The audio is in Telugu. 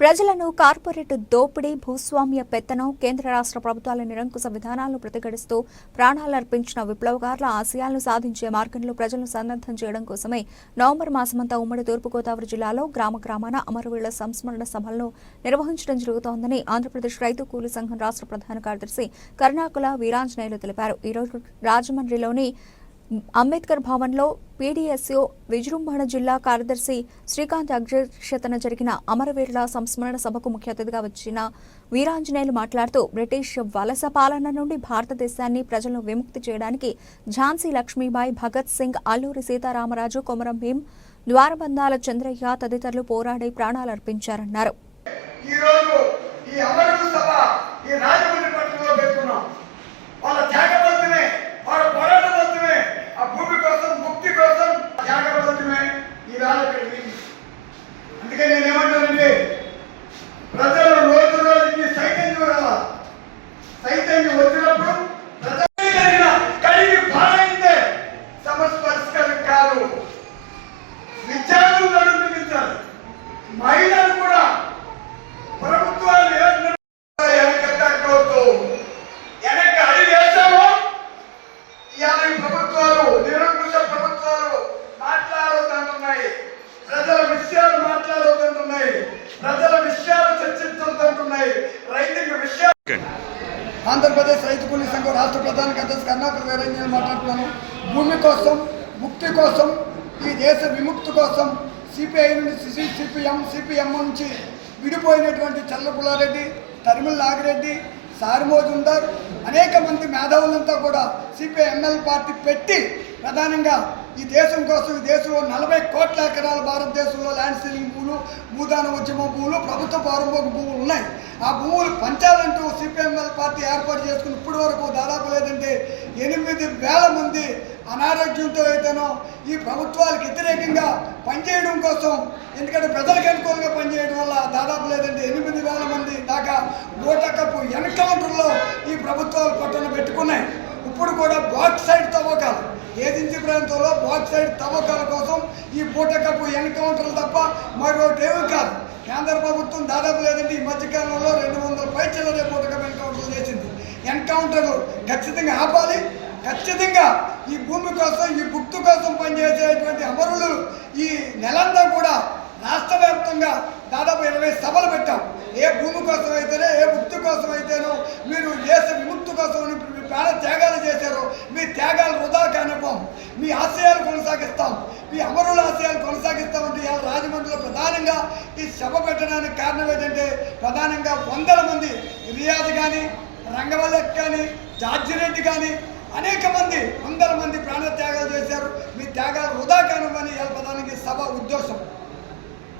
ప్రజలను కార్పొరేట్ దోపిడీ, భూస్వామ్య పెత్తనం, కేంద్ర రాష్ట్ర ప్రభుత్వాల నిరంకుశ విధానాలను ప్రతిఘటిస్తూ ప్రాణాలర్పించిన విప్లవకారుల ఆశయాలను సాధించే మార్గంలో ప్రజలను సన్నద్ధం చేయడం కోసమే నవంబర్ మాసమంతా ఉమ్మడి తూర్పుగోదావరి జిల్లాలో గ్రామాన అమరవీరుల సంస్మరణ సభలను నిర్వహించడం జరుగుతోందని ఆంధ్రప్రదేశ్ రైతు కూలీ సంఘం రాష్ట్ర ప్రధాన కార్యదర్శి కరుణాకుల వీరాంజనేయులు తెలిపారు. ఈరోజు రాజమండ్రిలోని అంబేద్కర్ భవన్లో పీడీఎస్యూ విజృంభణ జిల్లా కార్యదర్శి శ్రీకాంత్ అధ్యక్షతన జరిగిన అమరవీరుల సంస్మరణ సభకు ముఖ్య అతిథిగా వచ్చిన వీరాంజనేయులు మాట్లాడుతూ బ్రిటిష్ వలస పాలన నుండి భారతదేశాన్ని ప్రజలను విముక్తి చేయడానికి ఝాన్సీ లక్ష్మీబాయి, భగత్ సింగ్, అల్లూరి సీతారామరాజు, కొమరం భీం, ద్వారబంధాల చంద్రయ్య తదితరులు పోరాడి ప్రాణాలర్పించారన్నారు. అందుకే నేనేమంటానండి, ప్రజలు రోజు రోజుకి చైతన్యం వచ్చినప్పుడు కలిగి పాలైతే సమస్య పరిష్కారం కాదు. విద్యార్థులు నడుపుపించాలి, మహిళలు కూడా ప్రభుత్వాలు వెనక్కి అడిగి వేస్తామో ఇవాళ ప్రభుత్వాలు, నిరంకుశ ప్రభుత్వాలు మాట్లాడుతుంటున్నాయి, ప్రజల విషయాలు మాట్లాడుతుంటున్నాయి, ప్రజల విషయాలు చర్చించుతుంటున్నాయి, రైతుల విషయాలు. ఆంధ్రప్రదేశ్ రైతు కూలీ సంఘం రాష్ట్ర ప్రధాన కార్యదర్శి కరుణాకుల వీరాంజనేయులు మాట్లాడుతున్నాను. భూమి కోసం, ముక్తి కోసం, ఈ దేశ విముక్తి కోసం సిపిఐ నుండి సిపిఎం నుంచి విడిపోయినటువంటి చల్లపుల్లారెడ్డి, తరిమిల నాగిరెడ్డి, సారిమోజుందార్, అనేక మంది మేధావులంతా కూడా సిపిఎంఎల్ పార్టీ పెట్టి ప్రధానంగా ఈ దేశం కోసం, ఈ దేశంలో 40 కోట్ల ఎకరాల భారతదేశంలో ల్యాండ్ సీలింగ్ భూములు, భూదాన ఉద్యమ భూములు, ప్రభుత్వ పారంభోగ భూములు ఉన్నాయి. ఆ భూములు పంచాలంటూ సిపిఎంఎల్ పార్టీ ఏర్పాటు చేసుకుని ఇప్పటి వరకు దాదాపు లేదంటే 8,000 మంది అనారోగ్యంతో అయితేనో ఈ ప్రభుత్వాలకు వ్యతిరేకంగా పనిచేయడం కోసం, ఎందుకంటే ప్రజలకు అనుకూలంగా పనిచేయడం వల్ల దాదాపు లేదంటే 8,000 మంది దాకా ఓటకపు ఎన్కౌంటర్లో ఈ ప్రభుత్వాలు పట్టున పెట్టుకున్నాయి. ఇప్పుడు కూడా బాక్సైడ్ తవ్వకాలు, ఏజెన్సీ ప్రాంతంలో బాక్సైడ్ తవ్వకాల కోసం ఈ బూటకప్పు ఎన్కౌంటర్లు తప్ప మరొకటేమీ కాదు. కేంద్ర ప్రభుత్వం దాదాపు లేదంటే ఈ మధ్యకాలంలో 200 పైచలనే బూటకప్పు ఎన్కౌంటర్లు చేసింది. ఎన్కౌంటర్లు ఖచ్చితంగా ఆపాలి. ఖచ్చితంగా ఈ భూమి కోసం, ఈ గుర్తు కోసం పనిచేసేటువంటి అమరులు ఈ నెలంతా కూడా రాష్ట్ర వ్యాప్తంగా దాదాపు 20 సభలు పెట్టాం. ఏ భూమి కోసం అయితేనే, ఏ ముక్తి కోసం అయితేనో మీరు దేశ విముక్తి కోసం మీ ప్రాణ త్యాగాలు చేశారు. మీ త్యాగాలు వృధా కానివ్వం, మీ ఆశయాలు కొనసాగిస్తాం, మీ అమరుల ఆశయాలు కొనసాగిస్తామంటే ఇవాళ రాజమండ్రిలో ప్రధానంగా ఈ సభ పెట్టడానికి కారణం ఏంటంటే, ప్రధానంగా 100 మంది రియాజ్ కానీ, రంగవల్లెక్ కానీ, జార్జిరెడ్డి కానీ అనేక మంది 100 మంది ప్రాణ త్యాగాలు చేశారు. మీ త్యాగాలు వృధా కానివ్వని ఇవాళ ప్రధానంగా సభ ఉద్దేశం.